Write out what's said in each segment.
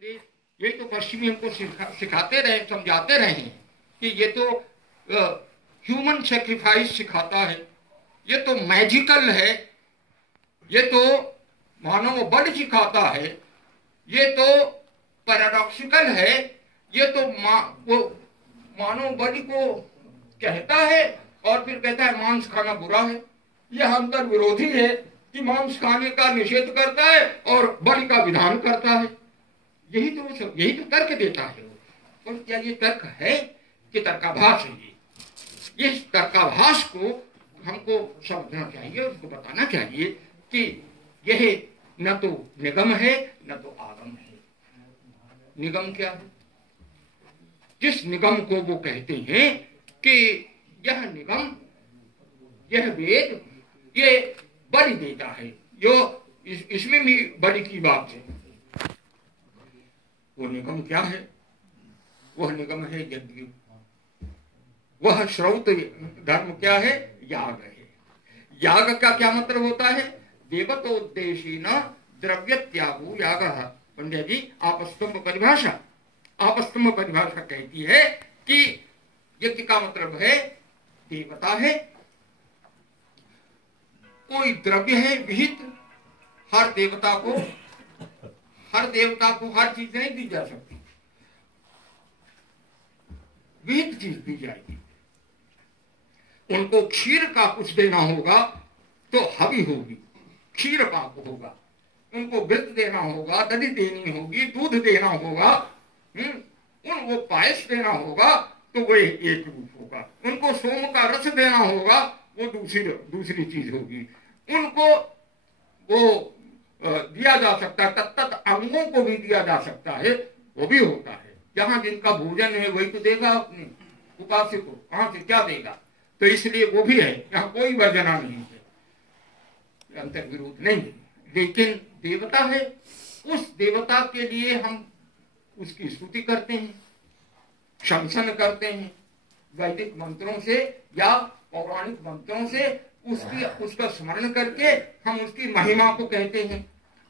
ये तो पश्चिमी हमको सिखाते रहे, समझाते रहे हैं कि ये तो ह्यूमन सेक्रीफाइस सिखाता है, ये तो मैजिकल है, ये तो मानव बल सिखाता है, ये तो पैराडॉक्सिकल है, ये तो वो मानव बल को कहता है और फिर कहता है मांस खाना बुरा है। यह अंतर विरोधी है कि मांस खाने का निषेध करता है और बलि का विधान करता है। यही तो तर्क देता है। और क्या ये तर्क है कि तर्काभास है? ये इस तर्काभास को हमको समझना चाहिए, उसको बताना चाहिए कि यह न तो निगम है न तो आगम है। निगम क्या है? जिस निगम को वो कहते हैं कि यह निगम, यह वेद, ये बलि देता है, जो इसमें भी बलि की बात है। वो निगम क्या है? वह निगम है यज्ञ। वह श्रौत धर्म क्या है? याग है। याग का क्या मतलब होता है? देवतोद्देशी न द्रव्य त्यागो याग। पंडित जी आपस्तंभ परिभाषा कहती है कि यज्ञ का मतलब है देवता है, कोई द्रव्य है विहित। हर देवता को हर चीज नहीं दी जा सकती, विहित चीज दी जाएगी। उनको क्षीर का कुछ देना होगा तो हवि होगी, क्षीर पाक होगा। उनको घृत देना होगा, दधि देनी होगी, दूध देना होगा, उनको पायस देना होगा तो वो एक रूप होगा। उनको सोम का रस देना होगा, वो दूसरी चीज होगी। उनको वो दिया जा सकता है, तत्त अंगों को भी दिया जा सकता है, वो भी होता है। जहां जिनका भोजन है वही तो देगा अपने उपास्य को, कहां से क्या देगा? तो इसलिए वो भी है, यहाँ कोई वर्जना नहीं है, अंतर विरोध नहीं है। लेकिन देवता है, उस देवता के लिए हम उसकी स्तुति करते हैं, शंसन करते हैं, वैदिक मंत्रों से या पौराणिक मंत्रों से उसका स्मरण करके हम उसकी महिमा को कहते हैं।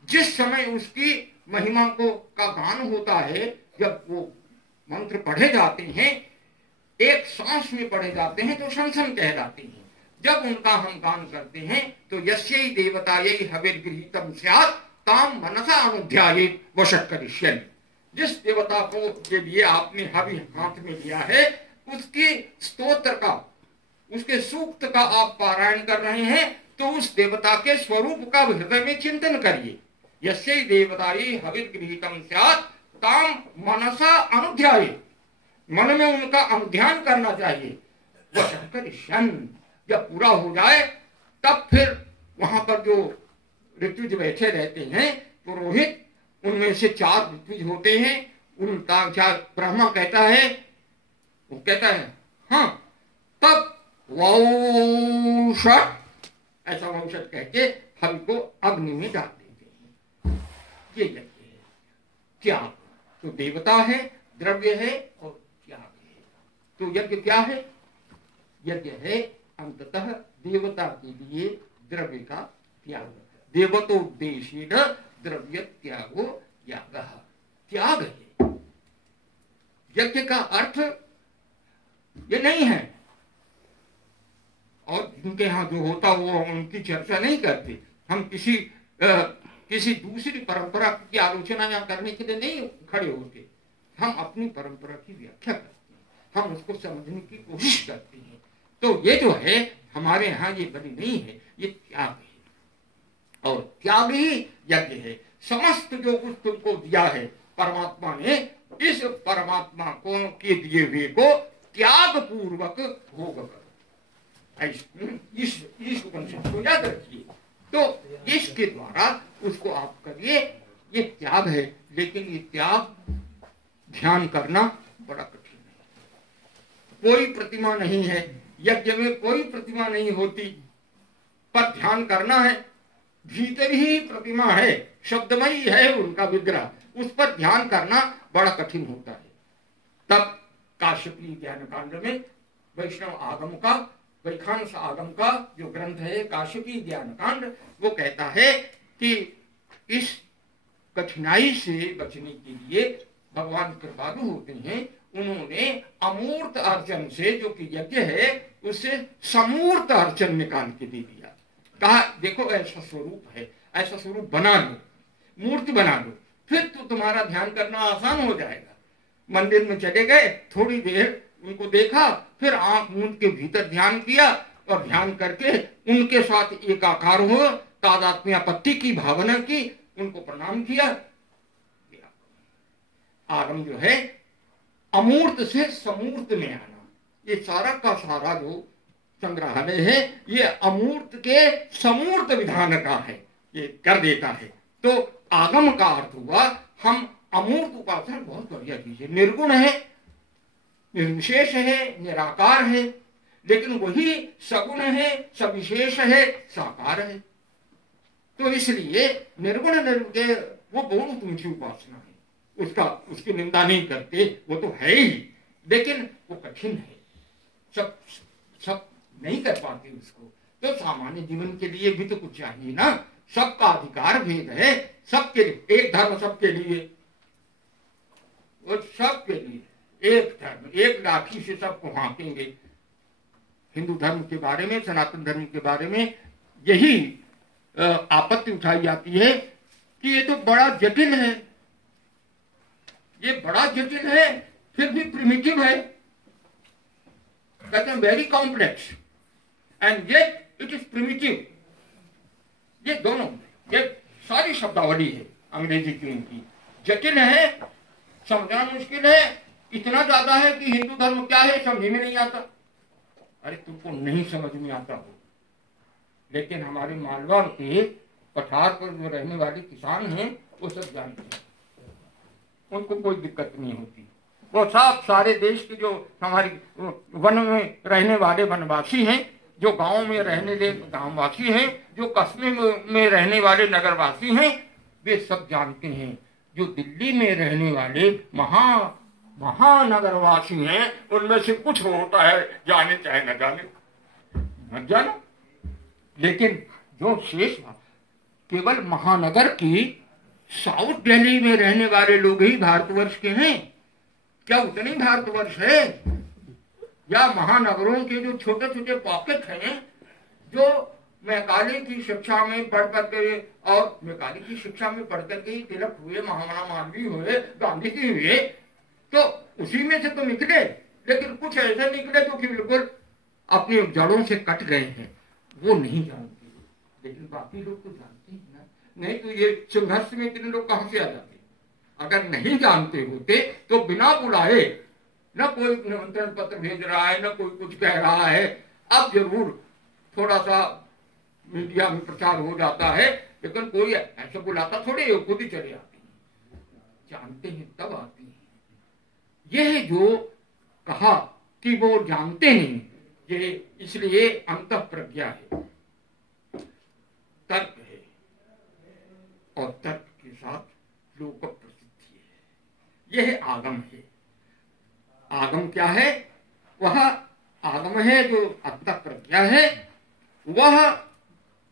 जिस समय उसकी महिमा का गान होता है, जब वो मंत्र पढ़े जाते हैं, एक सांस में पढ़े जाते हैं तो शंसन कहलाते हैं। जब उनका हम गान करते हैं तो यस्यै देवतायै हविर्गृहीतम स्यात् ताम मनसा अनुध्यायेत् वशः करिष्यति। जिस देवता को के लिए आपने हवि हाथ में लिया है, उसकी स्तोत्र का, उसके सूक्त का आप पारायण कर रहे हैं, तो उस देवता के स्वरूप का हृदय में चिंतन करिए। यस्यै देवतायै हविर्गृहीतम स्यात् ताम मनसा अनुध्यायेत्, मन में उनका अनुध्यान करना चाहिए। वशः करिष्यन्, जब पूरा हो जाए तब फिर वहां पर जो ऋत्विज बैठे रहते हैं पुरोहित, उनमें से 4 ऋत्विज होते हैं। उनका ब्रह्मा कहता है, वो कहता है हाँ, तब वौषट, ऐसा वौषट कह के हमको अग्नि में डाल देते हैं। ये यज्ञ है। त्याग तो देवता है, द्रव्य है और त्याग है। तो यज्ञ क्या है? यज्ञ है अंततः देवता के लिए द्रव्य का त्याग। देवतोद्देशेन द्रव्य त्यागो यागः, त्याग है। यज्ञ का अर्थ ये नहीं है, और जिनके यहाँ जो होता वो उनकी चर्चा नहीं करते। हम किसी दूसरी परंपरा की आलोचना यहाँ करने के लिए नहीं खड़े होते। हम अपनी परंपरा की व्याख्या करते हैं, हम उसको समझने की कोशिश करते हैं। तो ये जो है हमारे यहाँ ये बलि नहीं है, ये त्याग है, और त्याग ही यज्ञ है। समस्त जो कुछ तुमको दिया है परमात्मा ने, इस परमात्मा को के दिए हुए को त्याग पूर्वक भोग करो। इस उपनिषद को याद रखिए। तो इसके द्वारा उसको आप करिए, ये त्याग है। लेकिन ये त्याग ध्यान करना बड़ा कठिन है। कोई प्रतिमा नहीं है यज्ञ में, कोई प्रतिमा नहीं होती, पर ध्यान करना है। भीतर ही प्रतिमा है, शब्दमयी है उनका विग्रह, उस पर ध्यान करना बड़ा कठिन होता है। तब काश्यपी ज्ञान कांड में वैष्णव आगम का, वैखानस आगम का जो ग्रंथ है काश्यपी ज्ञान कांड, वो कहता है कि इस कठिनाई से बचने के लिए भगवान कृपालु होते हैं, उन्होंने अमूर्त अर्चन से, जो कि यज्ञ है, उससे समूर्त अर्चन निकाल के दे दिया। कहा देखो ऐसा स्वरूप है, ऐसा स्वरूप बना लो, मूर्ति बना लो, फिर तो तुम्हारा ध्यान करना आसान हो जाएगा। मंदिर में चले गए, थोड़ी देर उनको देखा, फिर आंख मूंद के भीतर ध्यान किया और ध्यान करके उनके साथ एकाकार हो, तादात्म्यापत्ति की भावना की, उनको प्रणाम किया। आगम जो है अमूर्त से समूर्त में आना, ये सारा का सारा जो संग्रहालय है ये अमूर्त के समूर्त विधान का है, ये कर देता है। तो आगम का अर्थ हुआ हम अमूर्त उपासना बहुत बढ़िया चीज है, निर्गुण है, निर्विशेष है, निराकार है, लेकिन वही सगुण है, सविशेष है, साकार है। तो इसलिए निर्गुण निर्गुण वो बहुत ऊंची उपासना है, उसकी निंदा नहीं करते, वो तो है ही, लेकिन वो कठिन है, सब नहीं कर पाते उसको। तो सामान्य जीवन के लिए भी तो कुछ चाहिए ना, सबका अधिकार भेद है, सबके एक धर्म सबके लिए, वो सबके लिए एक धर्म, एक लाठी से सबको हाँकेंगे। हिंदू धर्म के बारे में, सनातन धर्म के बारे में यही आपत्ति उठाई जाती है कि ये तो बड़ा जटिल है, ये बड़ा जटिल है, फिर भी प्रिमिटिव है, कहते हैं very complex and yet it is primitive. ये दोनों, ये सारी शब्दावली है अंग्रेजी की उनकी, जटिल है, समझना मुश्किल है, इतना ज्यादा है कि हिंदू धर्म क्या है समझ में नहीं आता। अरे तुमको नहीं समझ में आता हो, लेकिन हमारे मालवा के पठार पर जो रहने वाले किसान हैं वो सब जानते हैं, उनको कोई दिक्कत नहीं होती। वो सब सारे देश के जो हमारी वन में रहने वाले वनवासी हैं, जो गांव में रहने वाले गांववासी हैं, जो कस्बे में रहने वाले नगरवासी हैं, वे सब जानते हैं। जो दिल्ली में रहने वाले महानगरवासी हैं, उनमें से कुछ होता है, जाने चाहे न जाने, न जानो, लेकिन जो शेष केवल महानगर की साउथ दिल्ली में रहने वाले लोग ही भारतवर्ष के हैं। क्या उतने भारतवर्ष है? या महानगरों के जो छोटे छोटे पॉकेट हैं, जो मैकाले की शिक्षा में पढ़ करके, और मैकाले की शिक्षा में पढ़ करके ही तिलक हुए, महात्मा गांधी हुए, गांधी जी हुए, तो उसी में से तो निकले, लेकिन कुछ ऐसे निकले जो कि बिल्कुल अपनी जड़ों से कट गए हैं, वो नहीं जानते, लेकिन बाकी लोग तो जानते हैं ना। नहीं तो ये संघर्ष में इतने लोग कहां से आ जाते? अगर नहीं जानते होते तो बिना बुलाए, न कोई निमंत्रण पत्र भेज रहा है, न कोई कुछ कह रहा है, अब जरूर थोड़ा सा मीडिया में प्रचार हो जाता है, लेकिन कोई ऐसा बुलाता थोड़े, खुद ही चले आते हैं, जानते हैं तब आते हैं। यह जो कहा कि वो जानते नहीं, ये इसलिए अंतः प्रज्ञा है, तर्क है, और तर्क के साथ लोक प्रसिद्धि है। यह आगम है। आगम क्या है? वह आगम है जो अंतः प्रज्ञा है, वह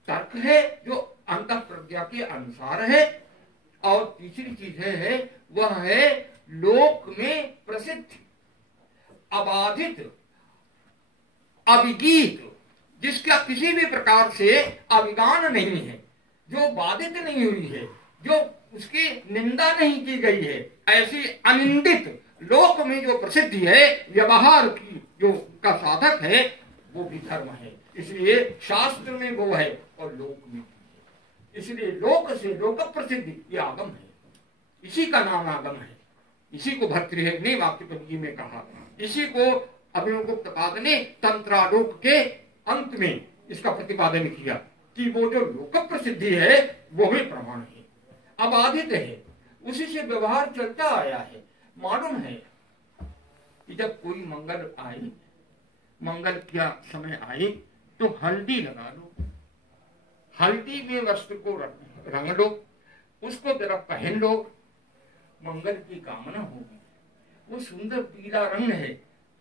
तर्क है जो अंतः प्रज्ञा के अनुसार है, और तीसरी चीज है वह है लोक में प्रसिद्ध, अबाधित, अविगीत, जिसका किसी भी प्रकार से अविगान नहीं है, जो बाधित नहीं हुई है, जो उसकी निंदा नहीं की गई है, ऐसी अनिंदित लोक में जो प्रसिद्धि है, व्यवहार की जो का साधक है, वो भी धर्म है। इसलिए शास्त्र में वो है और लोक में भी है। इसलिए लोक से लोक प्रसिद्धि ये आगम है, इसी का नाम आगम है। इसी को भर्तृहरि ने वाक्यपंजी में कहा, इसी को अभिनवगुप्तपाद ने तंत्रालोक के अंत में इसका प्रतिपादन किया कि वो जो लोक प्रसिद्धि है वो ही प्रमाण है, अबाधित है, उसी से व्यवहार चलता आया है। मालूम है कि जब कोई मंगल आए, मंगल का समय आए, तो हल्दी लगा लो, हल्दी में वस्त्र को रंग लो, उसको जरा पहन लो, मंगल की कामना होगी। वो सुंदर पीला रंग है,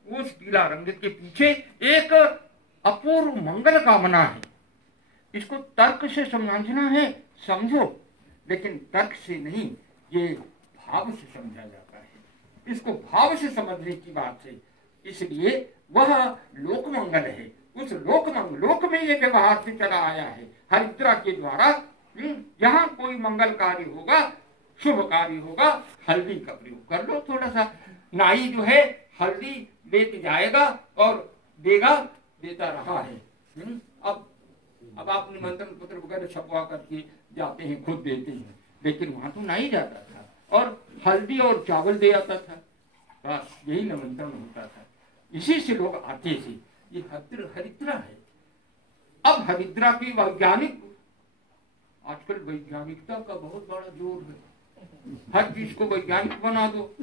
उस पीला रंग के पीछे एक अपूर्व मंगल कामना है। इसको तर्क से समझना है, समझो, लेकिन तर्क से नहीं, ये भाव से समझा जाता है। इसको भाव से समझने की बात है, इसलिए वह लोक मंगल है। उस लोक में ये व्यवहार से चला आया है हरिद्रा के द्वारा। यहाँ कोई मंगल कार्य होगा, शुभ कार्य होगा, हल्दी का प्रयोग कर लो थोड़ा सा। नाई जो है हल्दी लेके जाएगा और देता रहा है। अब आप निमंत्रण पत्र वगैरह छपवा करके जाते हैं, खुद देते हैं, लेकिन वहां तो नाई जाता था और हल्दी और चावल दे आता था, बस यही निमंत्रण होता था। इसी से लोग आते थे। ये हरिद्रा है। अब हरिद्रा की वैज्ञानिक, आजकल वैज्ञानिकता का बहुत बड़ा जोर है, हर चीज को वैज्ञानिक बना दो,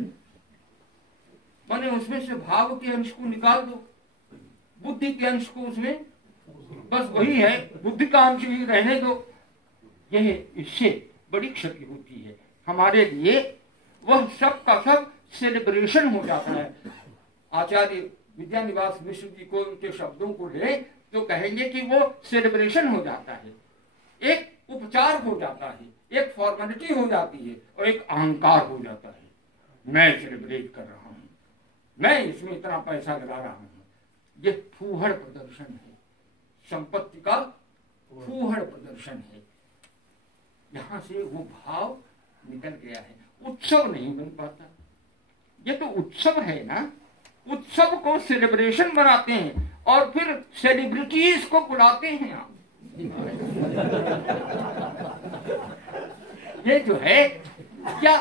माने उसमें से भाव के अंश को निकाल दो, बुद्धि के अंश को उसमें बस वही है, बुद्धि का अंश भी रहने दो। यह इससे बड़ी क्षति होती है हमारे लिए। वह सब का सब सेलिब्रेशन हो जाता है। आचार्य विद्यानिवास मिश्र जी को, उनके शब्दों को ले तो कहेंगे कि वो सेलिब्रेशन हो जाता है, एक उपचार हो जाता है, एक फॉर्मेलिटी हो जाती है और एक अहंकार हो जाता है। मैं सेलिब्रेट कर रहा हूं, मैं इसमें इतना पैसा लगा रहा हूं। ये फूहड़ प्रदर्शन है, संपत्ति का फूहड़ प्रदर्शन है। यहां से वो भाव निकल गया है, उत्सव नहीं बन पाता। ये तो उत्सव है ना, उत्सव को सेलिब्रेशन बनाते हैं और फिर सेलिब्रिटीज को बुलाते हैं आप। ये जो है क्या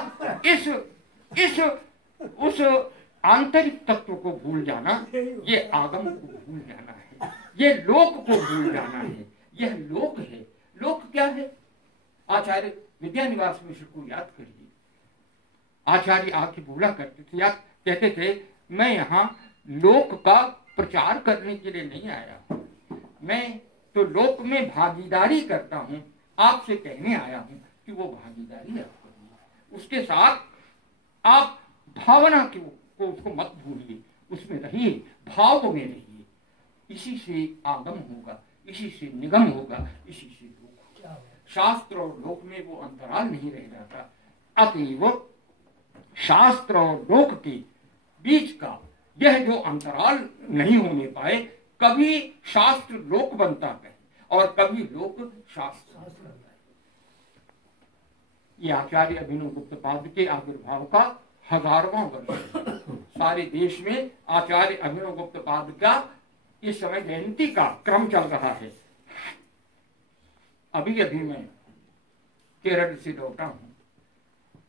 उस आंतरिक तत्व को भूल जाना, ये आगम को भूल जाना है, ये लोक को भूल जाना है। यह लोक है। लोक क्या है? आचार्य विद्यानिवास मिश्र को याद करिए। आचार्य आके बोला करते थे, याद कहते थे, मैं यहाँ लोक का प्रचार करने के लिए नहीं आया हूं, मैं तो लोक में भागीदारी करता हूं, आपसे कहने आया हूं कि वो भागीदारी आप करिए, उसके साथ आप भावना को उसको मत भूलिए, उसमें रहिए, भाव में रहिए। इसी से आगम होगा, इसी से निगम होगा, इसी से लोक होगा। शास्त्र और लोक में वो अंतराल नहीं रह जाता। अतएव शास्त्र और लोक के बीच का यह जो अंतराल नहीं होने पाए, कभी शास्त्र लोक बनता है और कभी लोक शास्त्र बनता है। ये आचार्य अभिनव गुप्तपाद के आविर्भाव का 1000वां वर्ष है। सारे देश में आचार्य अभिनव गुप्तपाद का इस समय जयंती का क्रम चल रहा है। अभी मैं केरल से लौटा हूं,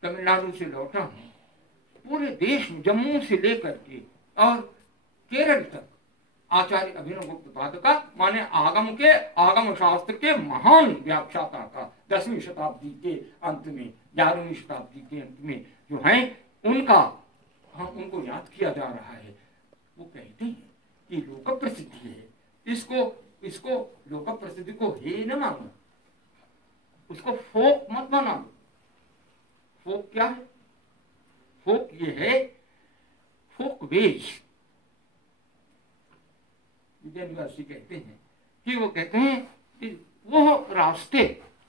तमिलनाडु से लौटा हूं, पूरे देश में जम्मू से लेकर के और केरल तक आचार्य अभिनव गुप्तपाद का, माने आगम शास्त्र के महान व्याख्याता का 10वीं शताब्दी के अंत में, 11वीं शताब्दी के अंत में जो है उनका, हम उनको याद किया जा रहा है। वो कहते हैं कि लोक प्रसिद्धि है, इसको लोक प्रसिद्धि को हे न मानो, उसको फोक मत बना दो। फोक क्या है? फोक ये है फोक वेज। विद्यानिवासी कहते हैं कि वो कहते हैं कि वो रास्ते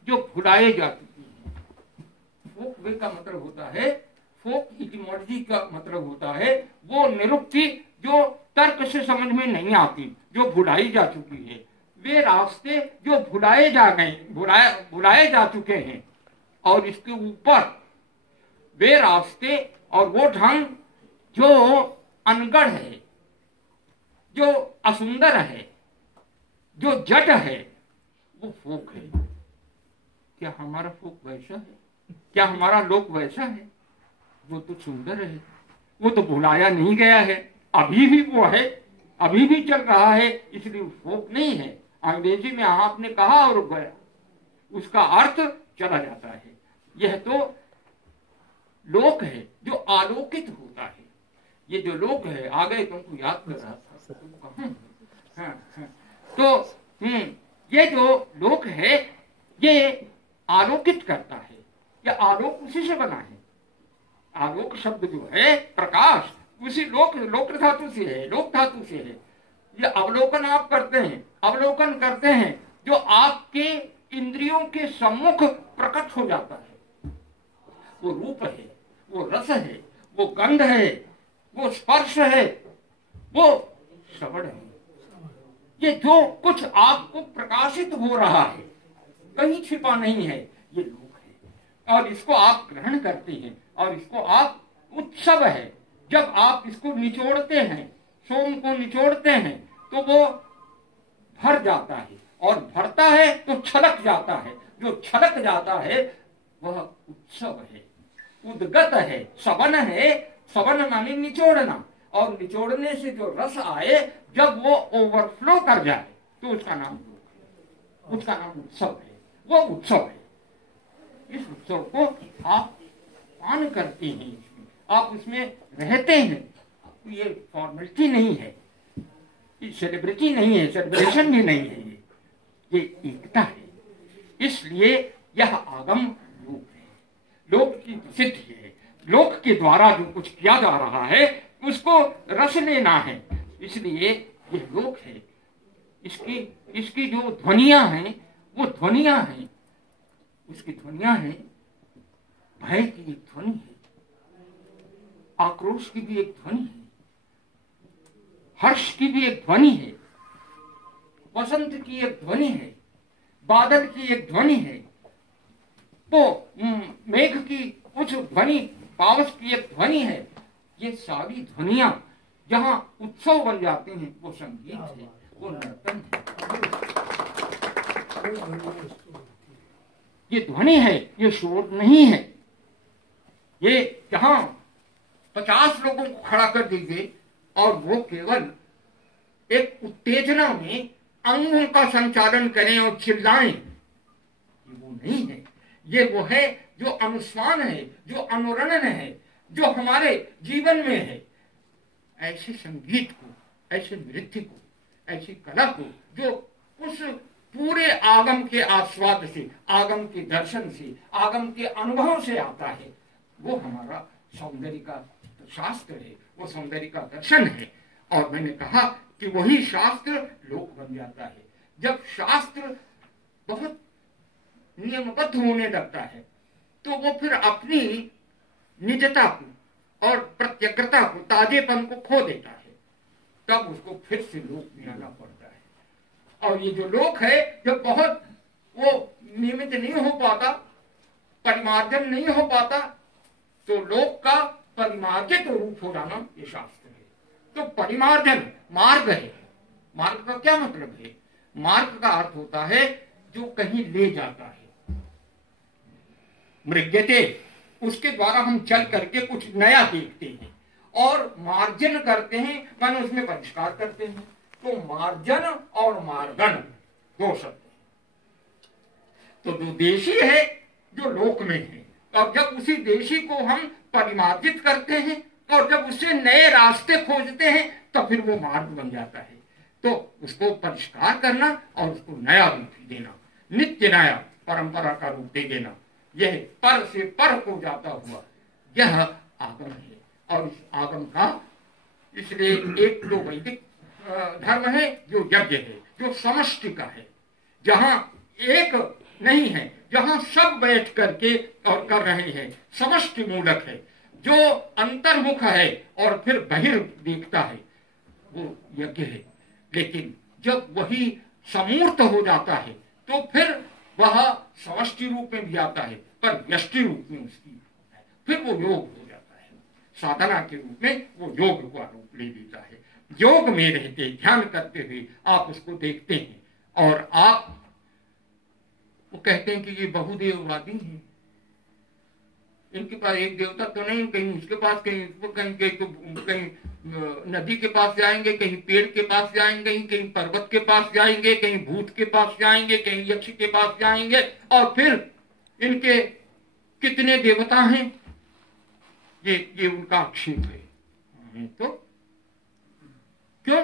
जो भुलाए जा चुके हैं। फोक वे का मतलब होता है, फोक इटिमोलॉजी का मतलब होता है वो निरुक्ति जो तर्क से समझ में नहीं आती, जो भुलाई जा चुकी है। वे रास्ते जो भुलाए जा चुके हैं और इसके ऊपर वे रास्ते और वो ढंग जो अनगढ़ है, जो असुंदर है, जो जट है, वो फोक है। क्या हमारा फोक वैसा है? क्या हमारा लोक वैसा है? वो तो सुंदर है, वो तो भुलाया नहीं गया है, अभी भी वो है, अभी भी चल रहा है, इसलिए फोक नहीं है। अंग्रेजी में आपने कहा और गया, उसका अर्थ चला जाता है। यह तो लोक है जो आलोकित होता है। ये जो लोक है, आ गए तुमको याद कर रहा था। तो ये जो लोक है ये आलोकित करता है। ये आलोक उसी से बना है। आलोक शब्द जो है प्रकाश, उसी लोक धातु से है, लोक धातु से है। ये अवलोकन आप करते हैं, अवलोकन करते हैं जो आपके इंद्रियों के सम्मुख प्रकट हो जाता है। वो रूप है, वो रस है, वो गंध है, वो स्पर्श है, वो श्रवण है। ये जो कुछ आपको प्रकाशित हो रहा है कहीं छिपा नहीं है, ये लोक है और इसको आप ग्रहण करते हैं और इसको आप उत्सव है। जब आप इसको निचोड़ते हैं, सोम को निचोड़ते हैं तो वो भर जाता है और भरता है तो छलक जाता है। जो छलक जाता है वह उत्सव है, उद्गत है, सवन है। सवन माने निचोड़ना, और निचोड़ने से जो रस आए जब वो ओवरफ्लो कर जाए तो उसका नाम उसका नाम उत्सव है। वो उत्सव है। इस उत्सव को आप पान करते हैं, इसमें आप उसमें रहते हैं। ये फॉर्मेलिटी नहीं है, ये सेलिब्रिटी नहीं है, सेलिब्रेशन भी नहीं है, ये एकता है। इसलिए यह आगम लोक है, लोक की प्रसिद्धि है। लोक के द्वारा जो कुछ किया जा रहा है उसको रस लेना है, इसलिए यह लोक है। इसकी जो ध्वनियां हैं वो ध्वनियां हैं, उसकी ध्वनियां हैं। भय की एक ध्वनि है, आक्रोश की भी एक ध्वनि है, हर्ष की भी एक ध्वनि है, वसंत की एक ध्वनि है, बादल की एक ध्वनि है, तो मेघ की कुछ ध्वनि, पावस की एक ध्वनि है। ये सारी ध्वनियां जहां उत्सव बन जाते हैं वो संगीत है, वो नर्तन है। ये ध्वनि है, ये शोर नहीं है। ये जहां 50 लोगों को खड़ा कर दीजिए और वो केवल एक उत्तेजना में अंगों का संचालन करें और चिल्लाएं, ये वो नहीं है। ये वो है जो अनुस्वान है, जो अनुरणन है, जो हमारे जीवन में है। ऐसे संगीत को, ऐसे नृत्य को, ऐसी कला को जो उस पूरे आगम के आस्वाद से, आगम के दर्शन से, आगम के अनुभव से आता है, वो हमारा सौंदर्य का शास्त्र है, वो सौंदर्य का दर्शन है। और मैंने कहा कि वही शास्त्र लोक बन जाता है। जब शास्त्र बहुत नियमबद्ध होने लगता है तो वो फिर अपनी निजता को और प्रत्यग्रता को, ताजेपन को खो देता है। तब उसको फिर से लोक में आना पड़ता है। और ये जो लोक है जब बहुत वो नियमित नहीं हो पाता, परिमार्जन नहीं हो पाता, तो लोक का परिमार्जित रूप हो जाना ये शास्त्र है। तो परिमार्जन मार्ग है। मार्ग का क्या मतलब है? मार्ग का अर्थ होता है जो कहीं ले जाता है। मृग्यते, उसके द्वारा हम चल करके कुछ नया देखते हैं, और मार्जन करते हैं माने उसमें परिष्कार करते हैं। तो मार्जन और मार्गन दो शब्द हैं। तो जो देशी है जो लोक में है, और जब उसी देशी को हम परिमार्जित करते हैं और जब उससे नए रास्ते खोजते हैं तो फिर वो मार्ग बन जाता है। तो उसको परिष्कार करना और उसको नया रूप देना, नित्य नया परंपरा का रूप दे देना, यह पर से पर हो जाता हुआ यह आगम है। और इस आगम का इसलिए एक तो वैदिक धर्म है जो यज्ञ है, जो समष्टि का है, जहां एक नहीं है, जहां सब बैठ करके और कर रहे हैं, समष्टि मूलक है। जो अंतर्मुख है और फिर बहिर् देखता है वो यज्ञ है। लेकिन जब वही समूर्त हो जाता है तो फिर वह समष्टि रूप में भी आता है, पर व्यष्टि रूप में उसकी फिर वो योग हो जाता है। साधना के रूप में वो योग का रूप ले लेता है। योग में रहते, ध्यान करते हुए आप उसको देखते हैं और आप वो कहते हैं कि ये बहुदेववादी हैं, इनके पास एक देवता तो नहीं, कहीं उसके पास, कहीं नदी के पास जाएंगे, कहीं पेड़ के पास जाएंगे, कहीं पर्वत के पास जाएंगे, कहीं भूत के पास जाएंगे, कहीं यक्ष के पास जाएंगे, और फिर इनके कितने देवता हैं, ये उनका आक्षेप है। तो क्यों?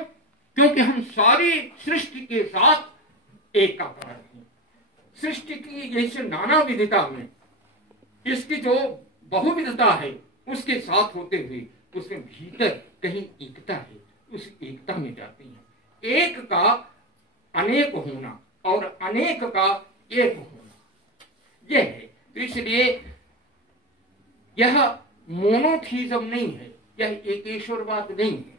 क्योंकि हम सारी सृष्टि के साथ एकाकार हैं। सृष्टि की जैसे नाना विधता में इसकी जो बहुविधता है उसके साथ होते हुए उसमें भीतर कहीं एकता है, उस एकता में जाते हैं। एक का अनेक होना और अनेक का एक होना, यह है। तो इसलिए यह मोनोथीज्म नहीं है, यह एकेश्वरवाद नहीं है।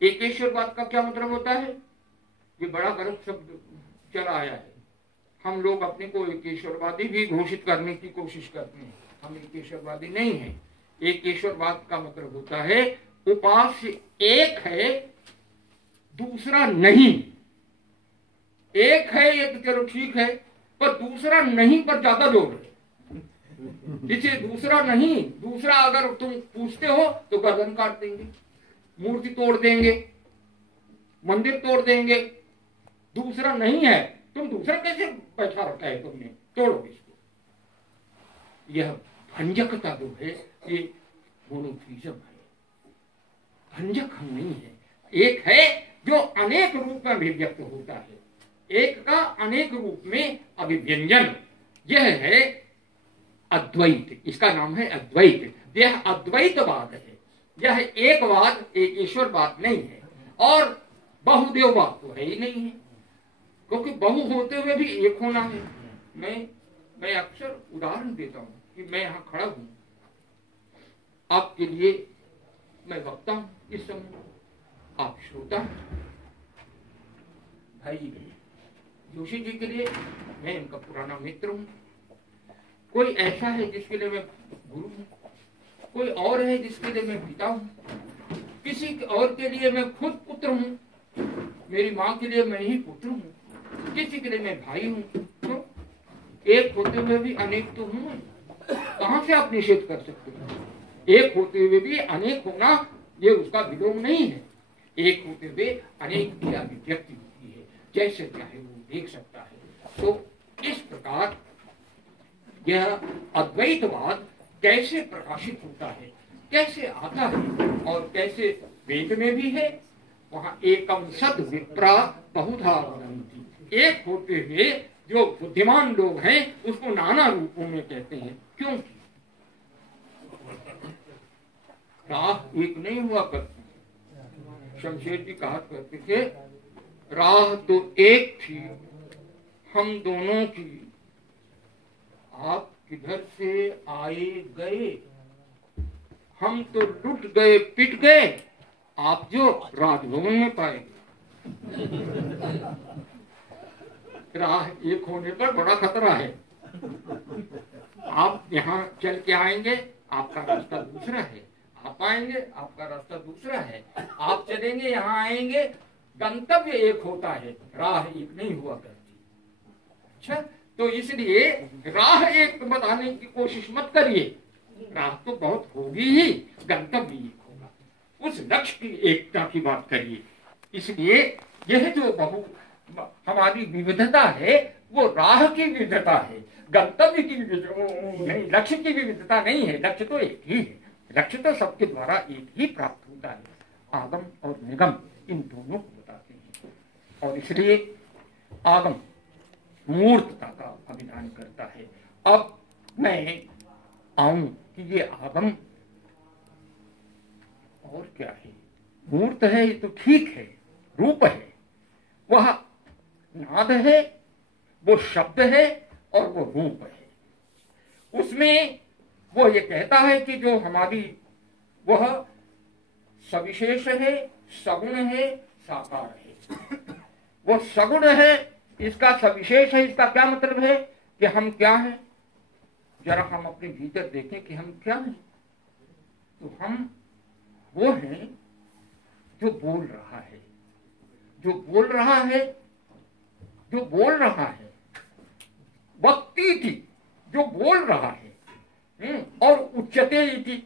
एकेश्वरवाद का क्या मतलब होता है? ये बड़ा गलत शब्द चला आया है। हम लोग अपने को एकेश्वरवादी भी घोषित करने की कोशिश करते हैं। हम एकेश्वरवादी नहीं है। एकेश्वरवाद का मतलब होता है उपास्य एक है, दूसरा नहीं। एक है ये तो चलो ठीक है, पर दूसरा नहीं पर ज्यादा जोर है। जिसे दूसरा नहीं, दूसरा अगर तुम पूछते हो तो गर्दन काट देंगे, मूर्ति तोड़ देंगे, मंदिर तोड़ देंगे। दूसरा नहीं है, तुम दूसरा कैसे बैठा रखा है तुमने, तोड़ो इसको। यह भंजकता जो है ये मोनोथीज्म है। भंजक हम नहीं है। एक है जो अनेक रूप में अभिव्यक्त होता है, एक का अनेक रूप में अभिव्यंजन, यह है अद्वैत। इसका नाम है अद्वैत। यह अद्वैतवाद है। यह एकवाद, एक ईश्वरवाद नहीं है। और बहुदेववाद तो है ही नहीं है, क्योंकि बहु होते हुए भी एक होना है। मैं अक्सर उदाहरण देता हूं कि मैं यहां खड़ा हूं, आपके लिए मैं वक्ता हूं, इस समय आप श्रोता। भाई जोशी जी के लिए मैं इनका पुराना मित्र हूं। कोई ऐसा है जिसके लिए मैं गुरु हूं, कोई और है जिसके लिए मैं पिता हूं, किसी और के लिए मैं खुद पुत्र हूं, मेरी माँ के लिए मैं ही पुत्र हूं, किसी के लिए मैं भाई हूं। तो एक होते हुए भी अनेक तो हूं, कहां से आप निषेध कर सकते हो? एक होते हुए भी अनेक होना ये उसका विलोम नहीं है। एक होते हुए अनेक की अभिव्यक्ति होती है, जैसे चाहे वो देख सकता है। तो इस प्रकार यह अद्वैतवाद कैसे प्रकाशित होता है, कैसे आता है, और कैसे वेद में भी है। वहां एकम सद विप्रा बहुधा वदन्ति। एक होते हुए जो बुद्धिमान लोग हैं उसको नाना रूपों में कहते हैं। क्योंकि राह एक नहीं हुआ करती। शमशेर जी कहा करते थे, राह तो एक थी हम दोनों की, आप किधर से आए गए? हम तो लुट गए पिट गए, आप जो राजभवन में पाएंगे। राह एक होने पर बड़ा खतरा है। आप यहाँ चल के आएंगे, आपका रास्ता दूसरा है, आप आएंगे, आपका रास्ता दूसरा है। आप चलेंगे, यहाँ आएंगे, गंतव्य एक होता है, राह एक नहीं हुआ करती। अच्छा, तो इसलिए राह एक बताने की कोशिश मत करिए। राह तो बहुत होगी ही, गंतव्य एक होगा। उस लक्ष्य की एकता की बात करिए। इसलिए यह जो हमारी विविधता है वो राह की विविधता है, गंतव्य की नहीं, लक्ष्य की विविधता नहीं है। लक्ष्य तो एक ही है, लक्ष्य तो सबके द्वारा एक ही प्राप्त होता है। आगम और निगम इन दोनों को बताते हैं, और इसलिए आगम मूर्तता का अभिधान करता है। अब मैं आऊं कि ये आगम और क्या है? मूर्त है ये तो ठीक है, रूप है, वह नाद है, वो शब्द है, और वो रूप है। उसमें वो ये कहता है कि जो हमारी वह सविशेष है, सगुण है, साकार है। वो सगुण है, इसका सविशेष है। इसका क्या मतलब है कि हम क्या हैं? जरा हम अपने भीतर देखें कि हम क्या हैं। तो हम वो हैं जो बोल रहा है, जो बोल रहा है, जो बोल रहा है, वक्ति थी जो बोल रहा है, और उच्चते इति।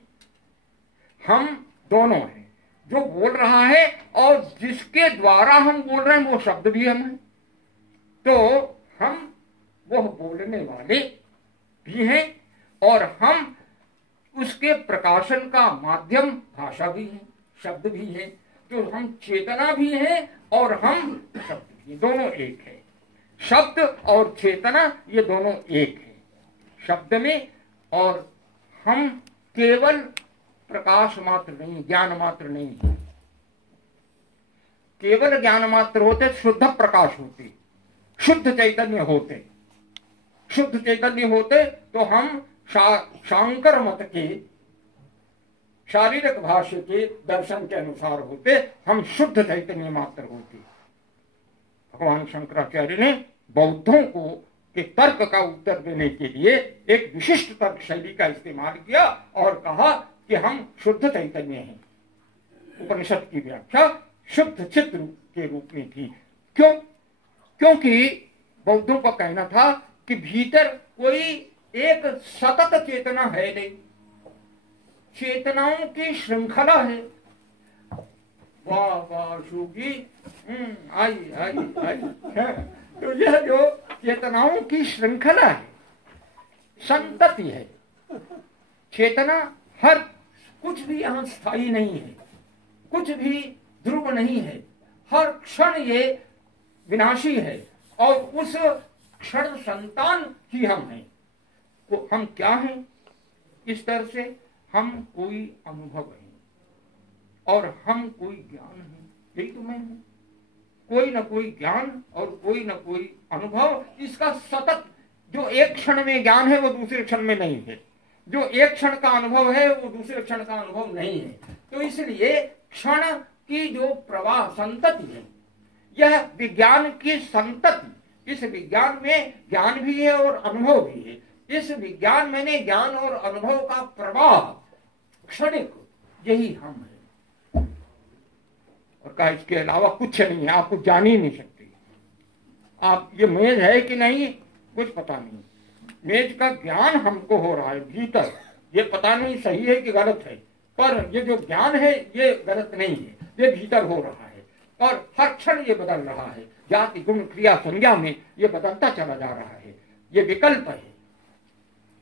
हम दोनों हैं, जो बोल रहा है और जिसके द्वारा हम बोल रहे हैं वो शब्द भी हम हैं। तो हम वह बोलने वाले भी हैं और हम उसके प्रकाशन का माध्यम भाषा भी है, शब्द भी है। तो हम चेतना भी है और हम शब्द भी, दोनों एक है। शब्द और चेतना ये दोनों एक है शब्द में, और हम केवल प्रकाश मात्र नहीं, ज्ञान मात्र नहीं है। केवल ज्ञान मात्र होते, शुद्ध प्रकाश होते, शुद्ध चैतन्य होते। शुद्ध चैतन्य होते तो हम शांकर मत के शारीरिक भाष्य के दर्शन के अनुसार होते, हम शुद्ध चैतन्य मात्र होते। भगवान शंकराचार्य ने बौद्धों को के तर्क का उत्तर देने के लिए एक विशिष्ट तर्क शैली का इस्तेमाल किया और कहा कि हम शुद्ध चैतन्य हैं। उपनिषद की व्याख्या शुद्ध चित्त के रूप में थी। क्यों? क्योंकि बौद्धों का कहना था कि भीतर कोई एक सतत चेतना है नहीं, चेतनाओं की श्रृंखला है। वाह वाह शुगी, आई आई आई। तो यह जो चेतनाओं की श्रृंखला है, संतति है। चेतना हर कुछ भी यहाँ स्थायी नहीं है, कुछ भी ध्रुव नहीं है, हर क्षण ये विनाशी है और उस क्षण संतान ही हम हैं। तो हम क्या हैं? इस तरह से हम कोई अनुभव है और हम कोई ज्ञान है। यही तो मैं हूं, कोई ना कोई ज्ञान और कोई ना कोई अनुभव। इसका सतत जो एक क्षण में ज्ञान है वो दूसरे क्षण में नहीं है, जो एक क्षण का अनुभव है वो दूसरे क्षण का अनुभव नहीं है। तो इसलिए क्षण की जो प्रवाह संतति है, यह विज्ञान की संतति। इस विज्ञान में ज्ञान भी है और अनुभव भी है। इस विज्ञान में ज्ञान और अनुभव का प्रवाह क्षणिक, यही हम है। और कहा इसके अलावा कुछ नहीं है, आप कुछ जान ही नहीं सकते। आप ये मेज है कि नहीं कुछ पता नहीं, मेज का ज्ञान हमको हो रहा है भीतर, ये पता नहीं सही है कि गलत है, पर ये जो ज्ञान है ये गलत नहीं है, ये भीतर हो रहा है और हर क्षण ये बदल रहा है। जाति गुण क्रिया संज्ञा में ये बदलता चला जा रहा है। ये विकल्प है,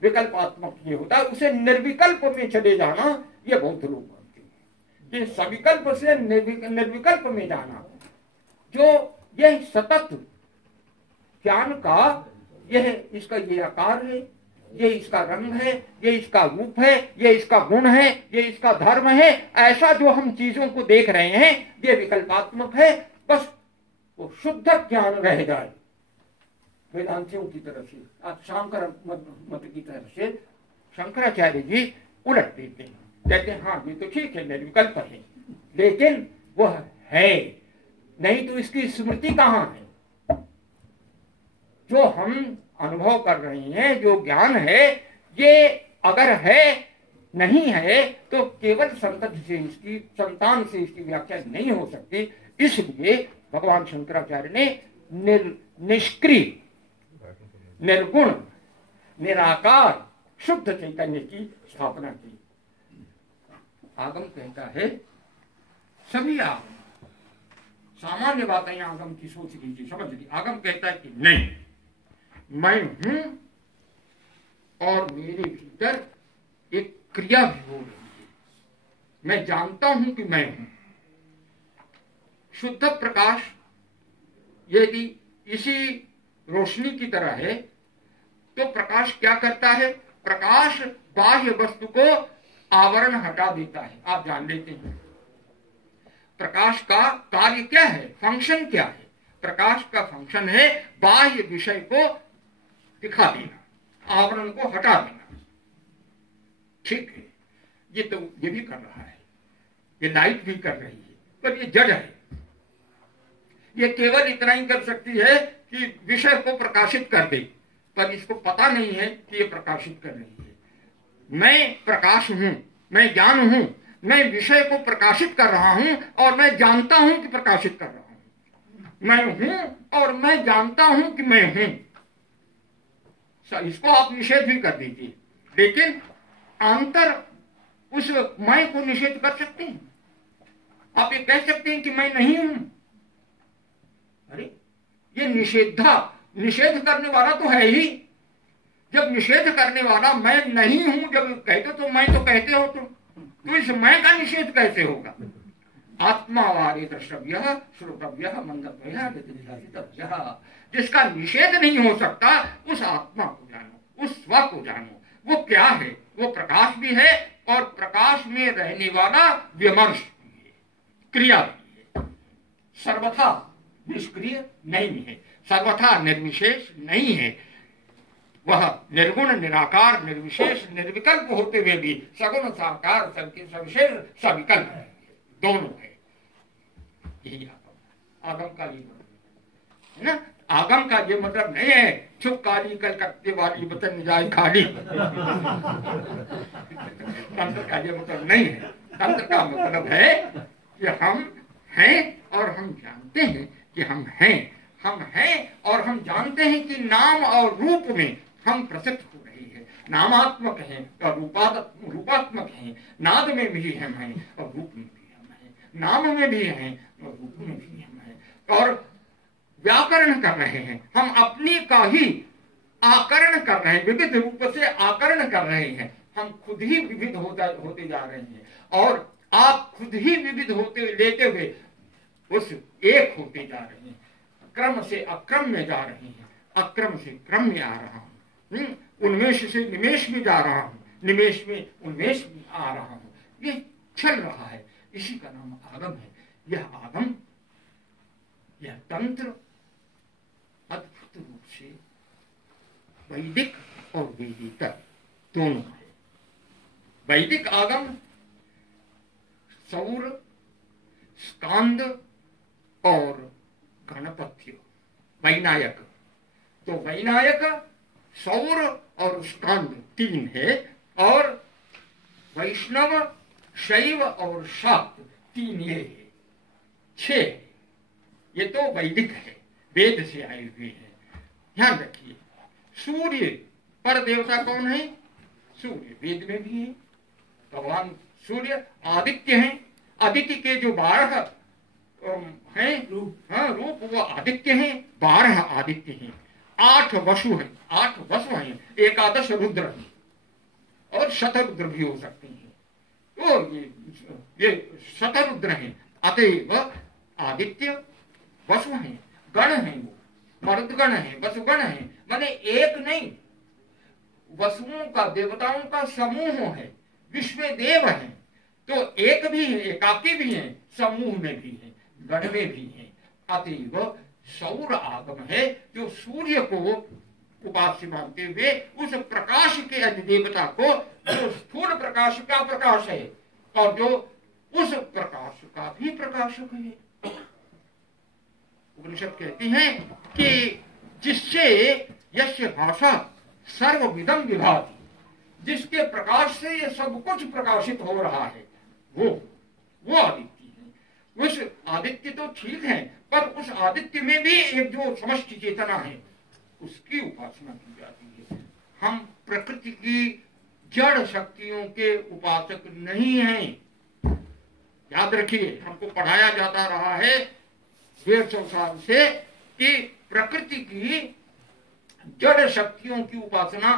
विकल्पात्मक ये होता है। उसे निर्विकल्प में चले जाना ये बहुत लोग मानते हैं। ये सविकल्प से निर्विकल्प में जाना, जो यह सतत ज्ञान का यह इसका ये आकार है, ये इसका रंग है, ये इसका रूप है, ये इसका गुण है, ये इसका धर्म है, ऐसा जो हम चीजों को देख रहे हैं ये विकल्पात्मक है। बस वो शुद्ध ज्ञान रह जाए वेदांतियों की तरफ से, आप शंकर मत की तरफ से शंकराचार्य जी उलट देते हैं, कहते हैं हाँ ये तो ठीक है निर्विकल्प है, लेकिन वह है नहीं तो इसकी स्मृति कहाँ है? जो हम अनुभव कर रहे हैं, जो ज्ञान है, ये अगर है नहीं है तो केवल संतति से इसकी, संतान से इसकी व्याख्या नहीं हो सकती। इसलिए भगवान शंकराचार्य ने निष्क्रिय, निर्गुण, निराकार शुद्ध चैतन्य की स्थापना की। आगम कहता है सभी आगम, सामान्य बातें आगम की सोच लीजिए, समझ लीजिए। आगम कहता है कि नहीं, मैं हूं और मेरे भीतर एक क्रिया भी हो रही है, मैं जानता हूं कि मैं हूं। शुद्ध प्रकाश यदि इसी रोशनी की तरह है तो प्रकाश क्या करता है? प्रकाश बाह्य वस्तु को आवरण हटा देता है। आप जान लेते हैं प्रकाश का कार्य क्या है, फंक्शन क्या है? प्रकाश का फंक्शन है बाह्य विषय को दिखा देना, आवरण को हटा देना। ठीक है, ये भी कर रहा है, ये लाइट भी कर रही है, पर ये जड़ है। ये केवल इतना ही कर सकती है कि विषय को प्रकाशित कर दे, पर इसको पता नहीं है कि ये प्रकाशित कर रही है। मैं प्रकाश हूं, मैं ज्ञान हूं, मैं विषय को प्रकाशित कर रहा हूं और मैं जानता हूं कि प्रकाशित कर रहा हूं। मैं हूं और मैं जानता हूं कि मैं हूं। इसको आप निषेध भी कर दीजिए, लेकिन अंतर उस मैं को निषेध कर सकते हैं। आप ये कह सकते हैं कि मैं नहीं हूं। अरे ये निषेध करने वाला तो है ही। जब निषेध करने वाला मैं नहीं हूं जब कहते तो मैं तो कहते हो, तो इस मैं का निषेध कैसे होगा? आत्मा वारे द्रष्टव्य श्रोतव्य मंगतव्य, जिसका निषेध नहीं हो सकता उस आत्मा को जानो, उस स्व को जानो। वो क्या है? वो प्रकाश भी है और प्रकाश में रहने वाला विमर्श भी है, क्रिया भी है। सर्वथा निष्क्रिय नहीं है, सर्वथा निर्विशेष नहीं है। वह निर्गुण, निराकार, निर्विशेष, निर्विकल्प होते हुए भी सगुण, साकार, सविशेष, सविकल्प है, दोनों है। यही आगम का ये मतलब है ना। आगम का ये मतलब नहीं है चुप काली कलकत्ते वाली वतन जाए खाली। तंत्र का ये मतलब नहीं है। तंत्र का मतलब है कि हम हैं और हम जानते हैं कि हम हैं। हम हैं और हम जानते हैं कि नाम और रूप में हम प्रसिद्ध हो रहे हैं। नामात्मक हैं और रूपात्मक हैं। नाद में भी हम हैं और रूप में भी हम हैं। नाम में भी हैं और रूप में भी हम हैं। और व्याकरण कर रहे हैं हम, अपनी का ही आकरण कर रहे हैं, विविध रूप से आकरण कर रहे हैं। हम खुद ही विविध होते जा रहे हैं और आप खुद ही विविध होते लेते हुए उस एक होते जा रहे हैं। क्रम से अक्रम में जा रहे हैं, अक्रम से क्रम में आ रहा हूं, उन्मेष से निमेष में जा रहा हूं, निमेष में उन्मेष में आ रहा हूं। ये चल रहा है, इसी का नाम आगम है। यह आगम, यह तंत्र अद्भुत रूप से वैदिक और वेदिक दोनों है। वैदिक आगम सौर, स्कांद और गणपत्य, वैनायक। तो वैनायक, सौर और स्कांद तीन है और वैष्णव, शैव और शाक्त तीन ये है, छह। ये तो वैदिक है, वेद से आए हुए हैं। ध्यान रखिए, सूर्य पर देवता कौन है? सूर्य वेद में भी है। भगवान सूर्य आदित्य हैं। आदित्य के जो 12 हैं रूप वो आदित्य हैं, 12 आदित्य हैं, 8 वसु हैं, 8 वसु हैं, 11 रुद्र हैं और शतरुद्र भी हो सकते हैं। तो ये शतरुद्र हैं। अतएव आदित्य वसु हैं, गण हैं, वो मरुदगण हैं, वसुगण हैं। माने एक नहीं, वसुओं का, देवताओं का समूह है। विश्व देव हैं तो एक भी है, एकाकी भी है, समूह में भी है, गण में भी है। अतएव सौर आगम है जो सूर्य को उपास्य मानते हुए उस प्रकाश के अधिदेवता को, जो स्थूल प्रकाश का प्रकाश है और जो उस प्रकाश का भी प्रकाशक है। उपनिषद कहती हैं कि जिससे यस्य भाषा सर्वविदं विभाति, जिसके प्रकाश से ये सब कुछ प्रकाशित हो रहा है, वो आदित्य है। उस आदित्य तो ठीक है, पर उस आदित्य में भी एक जो समष्टि चेतना है उसकी उपासना की जाती है। हम प्रकृति की जड़ शक्तियों के उपासक नहीं हैं। याद रखिए, हमको पढ़ाया जाता रहा है 150 साल से कि प्रकृति की जड़ शक्तियों की उपासना